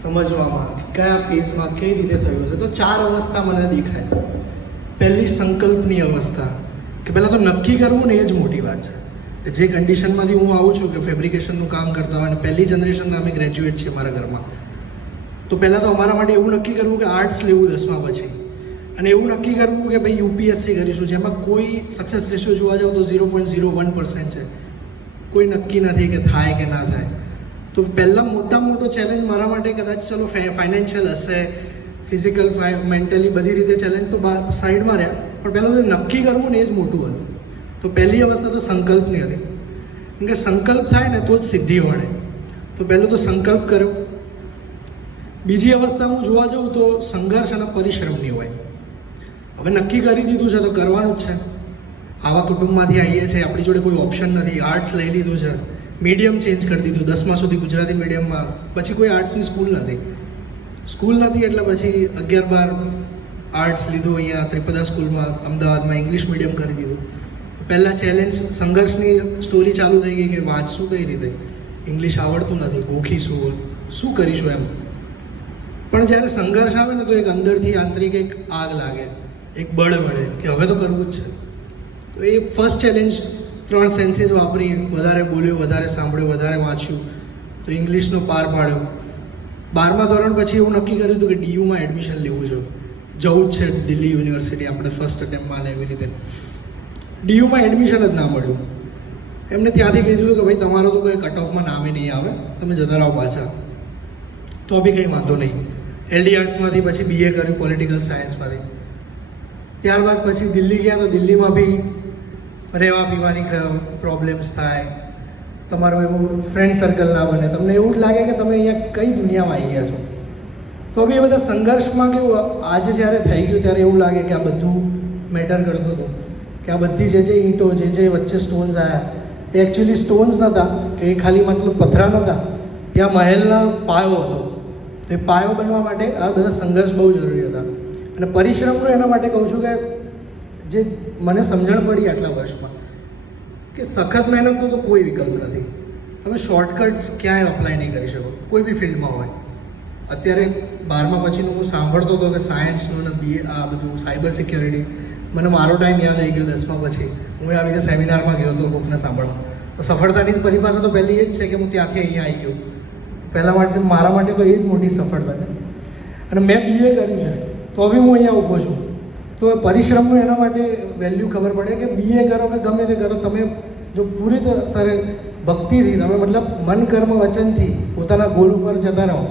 સમજવામાં કયા ફેઝમાં કઈ રીતે થયું છે. તો 4 અવસ્થા મને દેખાય. પહેલી સંકલ્પની અવસ્થા, કે પહેલાં તો નક્કી કરવું ને એ જ મોટી વાત છે. જે કન્ડિશનમાંથી હું આવું છું કે ફેબ્રિકેશનનું કામ કરતા હોય અને પહેલી જનરેશનના અમે ગ્રેજ્યુએટ છીએ મારા ઘરમાં, તો પહેલાં તો અમારા માટે એવું નક્કી કરવું કે આર્ટ્સ લેવું 10મા પછી, અને એવું નક્કી કરવું કે ભાઈ યુપીએસસી કરીશું, જેમાં કોઈ સક્સેસ રેશિયો જોવા જાવ તો 0.01% છે. કોઈ નક્કી નથી કે થાય કે ના થાય. તો પહેલાં મોટામાં મોટો ચેલેન્જ મારા માટે કદાચ ચલો ફાઇનાન્શિયલ હશે, ફિઝિકલ મેન્ટલી બધી રીતે ચેલેન્જ તો સાઈડમાં રહ્યા, પણ પહેલાં તો નક્કી કરવું ને એ જ મોટું હતું. તો પહેલી અવસ્થા તો સંકલ્પની હતી, કેમ કે સંકલ્પ થાય ને તો જ સિદ્ધિ મળે. તો પહેલું તો સંકલ્પ કર્યો. બીજી અવસ્થા હું જોવા જાઉં તો સંઘર્ષ અને પરિશ્રમની હોય. હવે નક્કી કરી દીધું છે તો કરવાનું જ છે. આવા કુટુંબમાંથી આવીએ છીએ, આપણી જોડે કોઈ ઓપ્શન નથી, આર્ટ્સ લઈ લીધું છે, મીડિયમ ચેન્જ કરી દીધું, 10મા સુધી ગુજરાતી મીડિયમમાં, પછી કોઈ આર્ટ્સની સ્કૂલ નથી એટલે પછી 11-12 આર્ટ્સ લીધું અહીંયા ત્રિપદા સ્કૂલમાં અમદાવાદમાં, ઇંગ્લિશ મીડિયમ કરી દીધું. પહેલાં ચેલેન્જ સંઘર્ષની સ્ટોરી ચાલુ થઈ ગઈ કે વાંચશું કઈ રીતે, ઇંગ્લિશ આવડતું નથી, ગોખીશું, શું કરીશું એમ. પણ જ્યારે સંઘર્ષ આવે ને તો એક અંદરથી આંતરિક એક આગ લાગે, એક બળ મળે કે હવે તો કરવું જ છે. તો એ ફર્સ્ટ ચેલેન્જ 3 સેન્સીસ વાપરી, વધારે બોલ્યું, વધારે સાંભળ્યું, વધારે વાંચ્યું, તો ઇંગ્લિશનો પાર પાડ્યો. 12મા ધોરણ પછી એવું નક્કી કર્યું હતું કે ડીયુમાં એડમિશન લેવું છે, જવું જ છે દિલ્હી યુનિવર્સિટી આપણે ફર્સ્ટ અટેમ્પમાં, એવી રીતે. ડીયુમાં એડમિશન જ ના મળ્યું. એમને ત્યાંથી કહી દીધું કે ભાઈ તમારો તો કોઈ કટ ઓફમાં નામે નહીં આવે, તમે જતા રહો પાછા. તો બી કંઈ વાંધો નહીં. એલડી આર્ટ્સમાંથી પછી બીએ કર્યું પોલિટિકલ સાયન્સમાંથી. ત્યારબાદ પછી દિલ્હી ગયા તો દિલ્હીમાં બી રહેવા પીવાની પ્રોબ્લેમ્સ થાય, તમારું એવું ફ્રેન્ડ સર્કલ ના બને, તમને એવું જ લાગે કે તમે અહીંયા કઈ દુનિયામાં આવી ગયા છો. તો બી એ બધા સંઘર્ષમાં કેવું, આજે જ્યારે થઈ ગયું ત્યારે એવું લાગે કે આ બધું મેટર કરતું હતું, કે આ બધી જે ઈંટો, જે વચ્ચે સ્ટોન્સ આવ્યા, એ એકચ્યુઅલી સ્ટોન્સ નહોતા, કે એ ખાલી મતલબ પથરા નહોતા, ત્યાં મહેલના પાયો હતો. તો એ પાયો બનવા માટે આ બધા સંઘર્ષ બહુ જરૂરી હતા. અને પરિશ્રમનું એના માટે કહું છું કે જે મને સમજણ પડી આટલા વર્ષમાં, કે સખત મહેનતનો તો કોઈ વિકલ્પ નથી. તમે શોર્ટકટ્સ ક્યાંય અપ્લાય નહીં કરી શકો, કોઈ બી ફિલ્ડમાં હોય. અત્યારે 12મા પછીનું હું સાંભળતો હતો કે સાયન્સનું ને બીએ આ બધું સાયબર સિક્યોરિટી, મને મારો ટાઈમ યાદ આવી ગયો 10મા પછી. હું આવી રીતે સેમિનારમાં ગયો હતો કોકને સાંભળવા. તો સફળતાની પરિભાષા તો પહેલી એ જ છે કે હું ત્યાંથી અહીંયા આવી ગયો. પહેલાં માટે મારા માટે તો એ જ મોટી સફળતા છે. અને મેં બીએ કર્યું છે તો બી હું અહીંયા ઊભો છું. તો પરિશ્રમનું એના માટે વેલ્યુ ખબર પડે કે બીએ કરો કે ગમે તે કરો, તમે જો પૂરી તરહ ભક્તિથી, તમે મતલબ મન કર્મ વચનથી પોતાના ગોલ ઉપર જતા રહો,